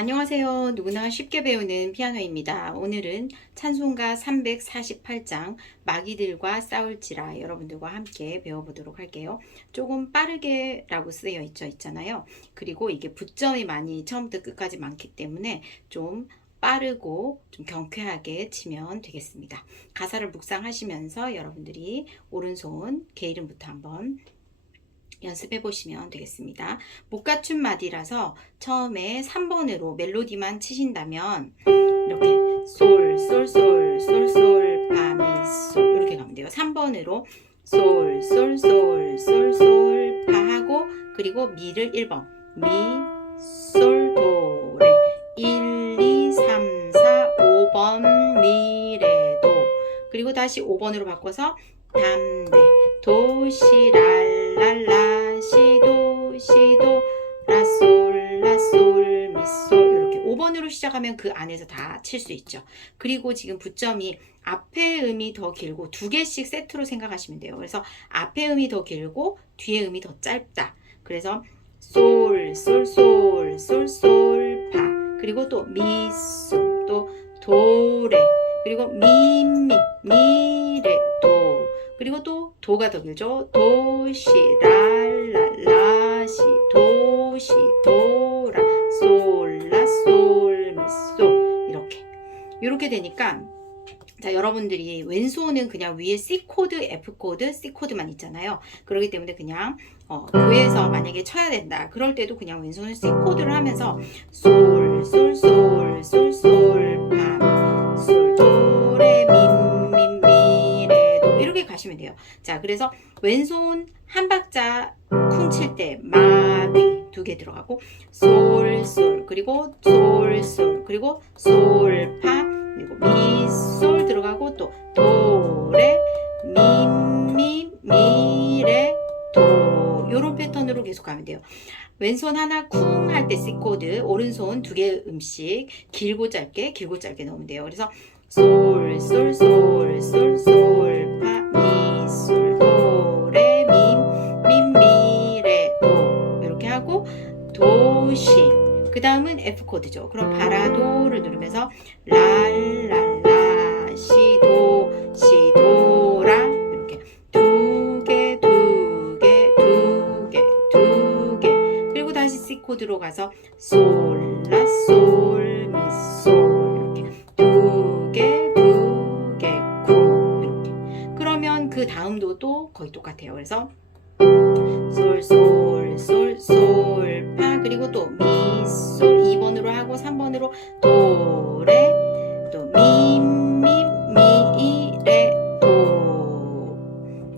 안녕하세요. 누구나 쉽게 배우는 피아노입니다. 오늘은 찬송가 348장 마귀들과 싸울지라 여러분들과 함께 배워보도록 할게요. 조금 빠르게 라고 쓰여 있죠. 있잖아요. 그리고 이게 붙점이 많이 처음부터 끝까지 많기 때문에 좀 빠르고 좀 경쾌하게 치면 되겠습니다. 가사를 묵상하시면서 여러분들이 오른손 개 이름부터 한번 연습해 보시면 되겠습니다. 못 갖춘 마디라서 처음에 3번으로 멜로디만 치신다면 이렇게 솔, 솔, 솔, 솔, 솔, 파, 미, 솔 이렇게 가면 돼요. 3번으로 솔, 솔, 솔, 솔, 솔, 파 하고 그리고 미를 1번 미, 솔, 도, 레 1, 2, 3, 4, 5번 미, 레, 도 그리고 다시 5번으로 바꿔서 담대 도시 랄랄라 시도 시도 라솔 라솔 미솔 이렇게 5번으로 시작하면 그 안에서 다 칠 수 있죠. 그리고 지금 붙점이 앞에 음이 더 길고 두 개씩 세트로 생각하시면 돼요. 그래서 앞에 음이 더 길고 뒤에 음이 더 짧다. 그래서 솔, 솔, 솔, 솔, 솔, 파. 그리고 또 미, 솔, 또 도 레. 그리고 미, 미, 미, 레, 도. 그리고 또 도가 더 길죠. 도시 랄랄라 시 도시 도라 솔라 솔미 솔 이렇게 이렇게 되니까 자 여러분들이 왼손은 그냥 위에 C 코드, F 코드, C 코드만 있잖아요. 그렇기 때문에 그냥 어, 교에서 만약에 쳐야 된다. 그럴 때도 그냥 왼손은 C 코드를 하면서 솔, 솔, 솔, 솔, 솔, 파, 돼요. 자, 그래서 왼손 한 박자 쿵칠 때 마귀 두개 들어가고 솔, 솔 그리고 솔, 솔 그리고 솔, 파 그리고 미, 솔 들어가고 또 도, 레, 미, 미, 미, 레, 도 요런 패턴으로 계속 가면 돼요. 왼손 하나 쿵 할 때 C 코드, 오른손 두 개 음씩 길고 짧게, 길고 짧게 넣으면 돼요. 그래서 솔, 솔, 솔, 솔, 솔, 파, 그 다음은 F 코드죠. 그럼 바라도를 누르면서 랄랄라 시도 시도라. 이렇게. 두 개 두 개 두 개 두 개. 그리고 다시 C 코드로 가서 솔라 솔미 솔. 이렇게. 두 개 두 개 쿵 이렇게. 그러면 그 다음도 또 거의 똑같아요. 그래서 3번으로 도, 레, 또 미, 미, 미, 레, 도.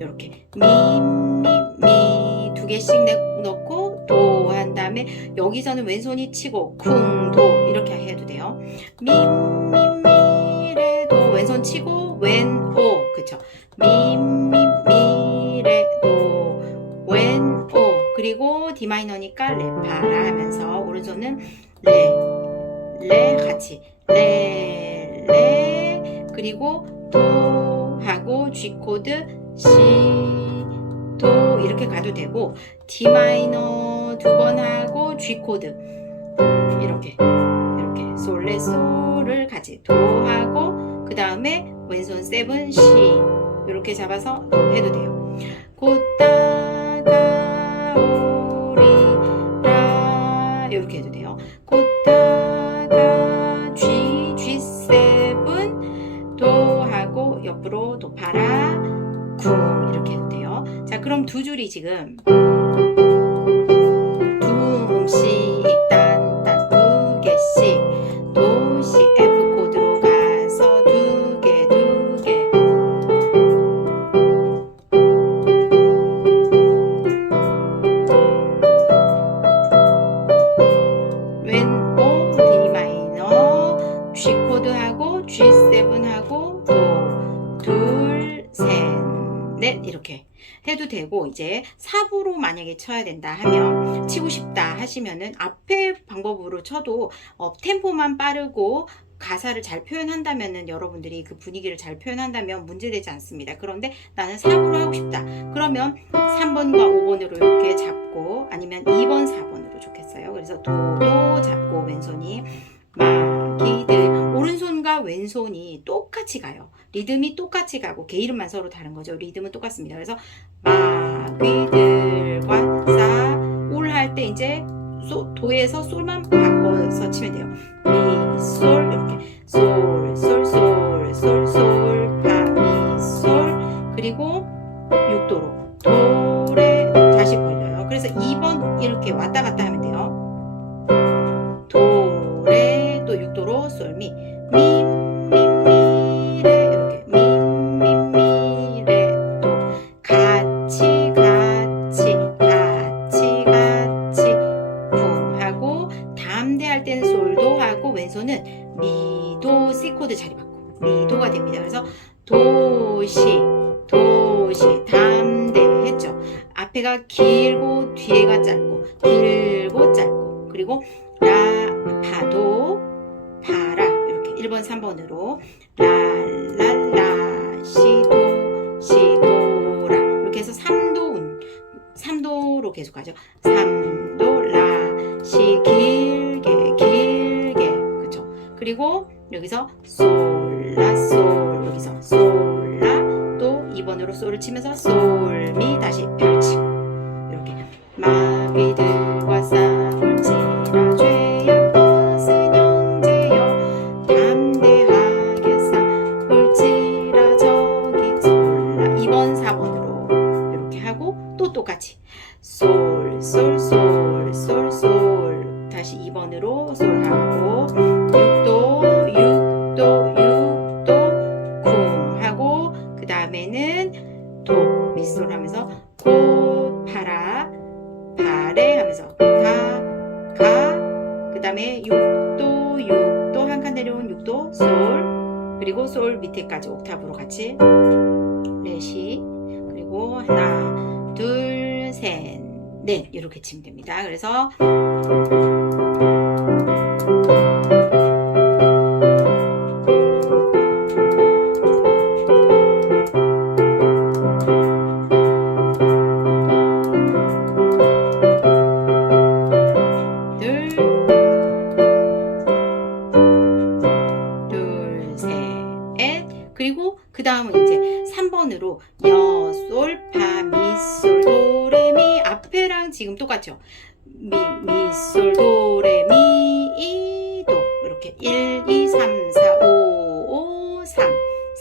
이렇게. 미, 미, 미 두 개씩 내- 넣고 도 한 다음에 여기서는 왼손이 치고 쿵, 도 이렇게 해도 돼요. 미, 미, 미, 레, 도. 왼손 치고 왼, 오 그쵸? 미, 미, 미, 레, 도. 왼, 오 그리고 D 마이너니까 레, 파라 하면서 오른손은 레, 레 같이. 레, 레 그리고 도 하고 G 코드 C, 도 이렇게 가도 되고 D 마이너 두 번 하고 G 코드 이렇게 이렇게. 솔레 솔을 같이. 도 하고 그 다음에 왼손 세븐 C 이렇게 잡아서 해도 돼요. 곧다 두 줄이 지금 이제 4부로 만약에 쳐야 된다 하면 치고 싶다 하시면은 앞에 방법으로 쳐도 어, 템포만 빠르고 가사를 잘 표현한다면은 여러분들이 그 분위기를 잘 표현한다면 문제되지 않습니다. 그런데 나는 3으로 하고 싶다. 그러면 3번과 5번으로 이렇게 잡고 아니면 2번, 4번으로 좋겠어요. 그래서 도도 잡고 왼손이 마기들 오른손과 왼손이 똑같이 가요. 리듬이 똑같이 가고 개 이름만 서로 다른 거죠. 리듬은 똑같습니다. 그래서 마 귀들과 싸 올 할 때 이제 소, 도에서 솔만 바꿔서 치면 돼요. 미, 솔 이렇게 솔, 솔, 솔, 솔, 솔, 파, 미, 솔 그리고 6도로 도레 다시 벌려요. 그래서 2번 이렇게 왔다 갔다 하면 돼요. 도레 또 6도로 솔, 미, 미, 미, 1번 3번으로 랄랄라 시도 시도라. 이렇게 해서 3도 운 3도로 계속 가죠. 3도 라 시 길게 길게. 그쵸? 그리고 여기서 솔라 솔. 여기서 솔라 또 2번으로 솔을 치면서 솔미 다시 다음에는 도, 미솔 하면서 곧 파라, 파레 하면서 가, 가. 그 다음에 6도, 6도 한 칸 내려온 6도 솔 그리고 솔 밑에까지 옥탑으로 같이 레시 그리고 하나 둘, 셋, 넷 이렇게 치면 됩니다. 그래서 똑같죠? 미, 미, 솔, 도, 레, 미, 이, 도 이렇게 1, 2, 3, 4, 5, 5, 3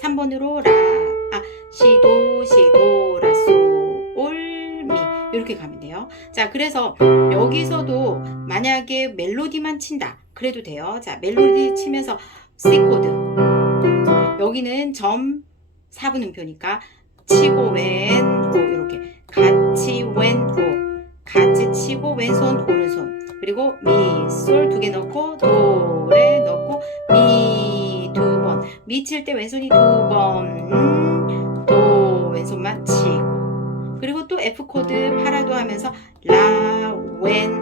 3번으로 라, 아, 시, 도, 시, 도, 라, 솔, 올, 미 이렇게 가면 돼요. 자, 그래서 여기서도 만약에 멜로디만 친다 그래도 돼요. 자, 멜로디 치면서 C 코드 여기는 점 4분 음표니까 치고 왼오 이렇게 같이 왼오 같이 치고 왼손 오른손. 그리고 미 솔 두 개 넣고 도 레 넣고 미 두 번. 미 칠 때 왼손이 두번도 왼손만 치고. 그리고 또 F 코드 파라도 하면서 라 왼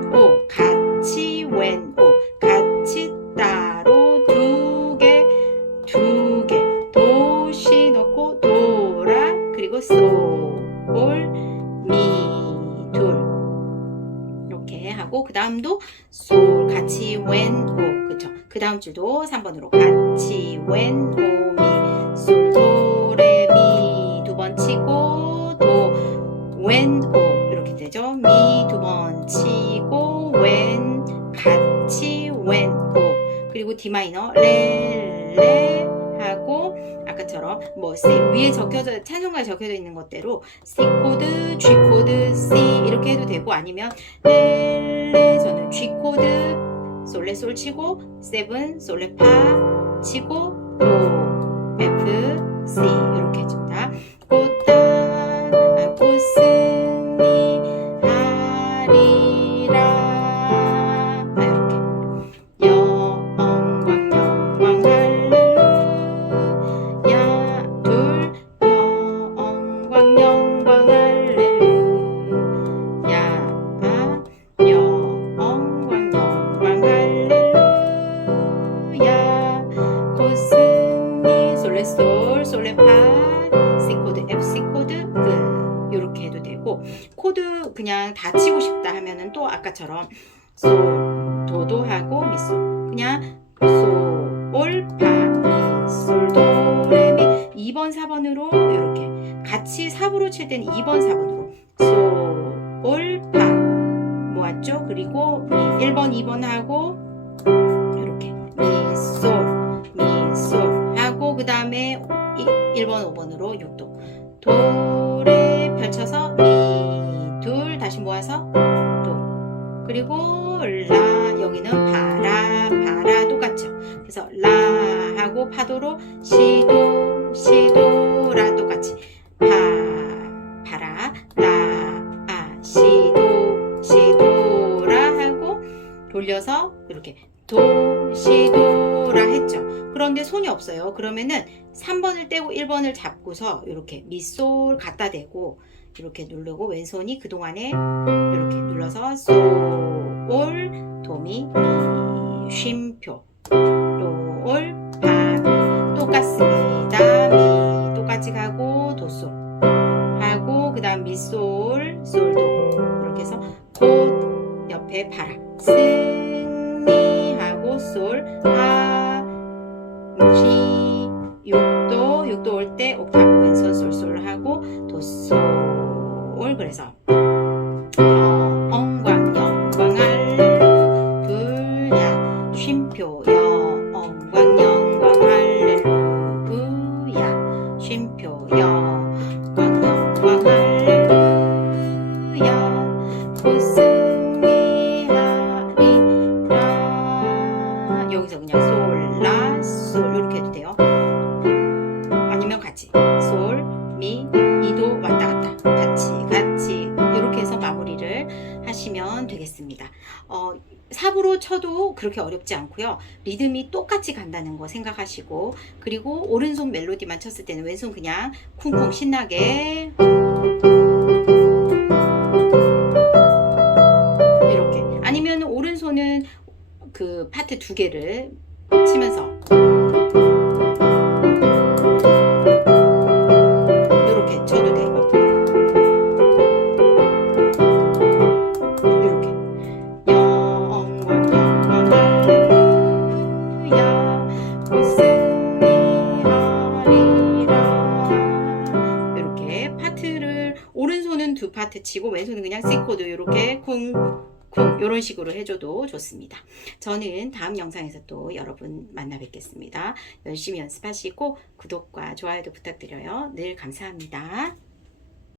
줄도 3번으로 같이 왼오 미 솔 도 레 미 두 번 치고 도왼오 이렇게 되죠. 미 두 번 치고 왼 같이 왼오 그리고 D 마이너 레 레 하고 아까처럼 뭐 C 위에 적혀져 찬송가에 적혀져 있는 것대로 C 코드, G 코드, C 이렇게 해도 되고 아니면 레 레 저는 G 코드 솔레 솔 치고 세븐 솔레 파 치고 도 F C 아까처럼 솔 도도 하고 미솔 그냥 솔파미 솔 도 레 미. 2번 4번으로 이렇게 같이 4부로 칠 때는 2번 4번으로 솔파 모았죠? 그리고 미. 1번 2번 하고 이렇게 미 솔 미 솔 하고 그 다음에 1번 5번으로 6도. 도를 펼쳐서 미, 둘 다시 모아서 도 그리고 라 여기는 바라 바라 똑같죠. 그래서 라 하고 파도로 시도 시도 라 똑같이. 파 바라 라아 시도 시도 라 하고 돌려서 이렇게 도 시도 라 했죠. 그런데 손이 없어요. 그러면은 3번을 떼고 1번을 잡고서 이렇게 미솔 갖다 대고 이렇게 누르고 왼손이 그동안에 이렇게 눌러서 솔 도미 미 쉼표 롤 파 똑같습니다. 미 똑같이 가고 도솔 하고 그 다음 미솔 솔도. 이렇게 해서 곧 옆에 파라 승리하고 솔 하 도솔 그래서 어렵지 않고요. 리듬이 똑같이 간다는 거 생각하시고 그리고 오른손 멜로디만 쳤을 때는 왼손 그냥 쿵쿵 신나게 이렇게 아니면 오른손은 그 파트 두 개를 치면서 파트 치고 왼손은 그냥 C 코드 이렇게 쿵 쿵 이런 식으로 해줘도 좋습니다. 저는 다음 영상에서 또 여러분 만나 뵙겠습니다. 열심히 연습하시고 구독과 좋아요도 부탁드려요. 늘 감사합니다.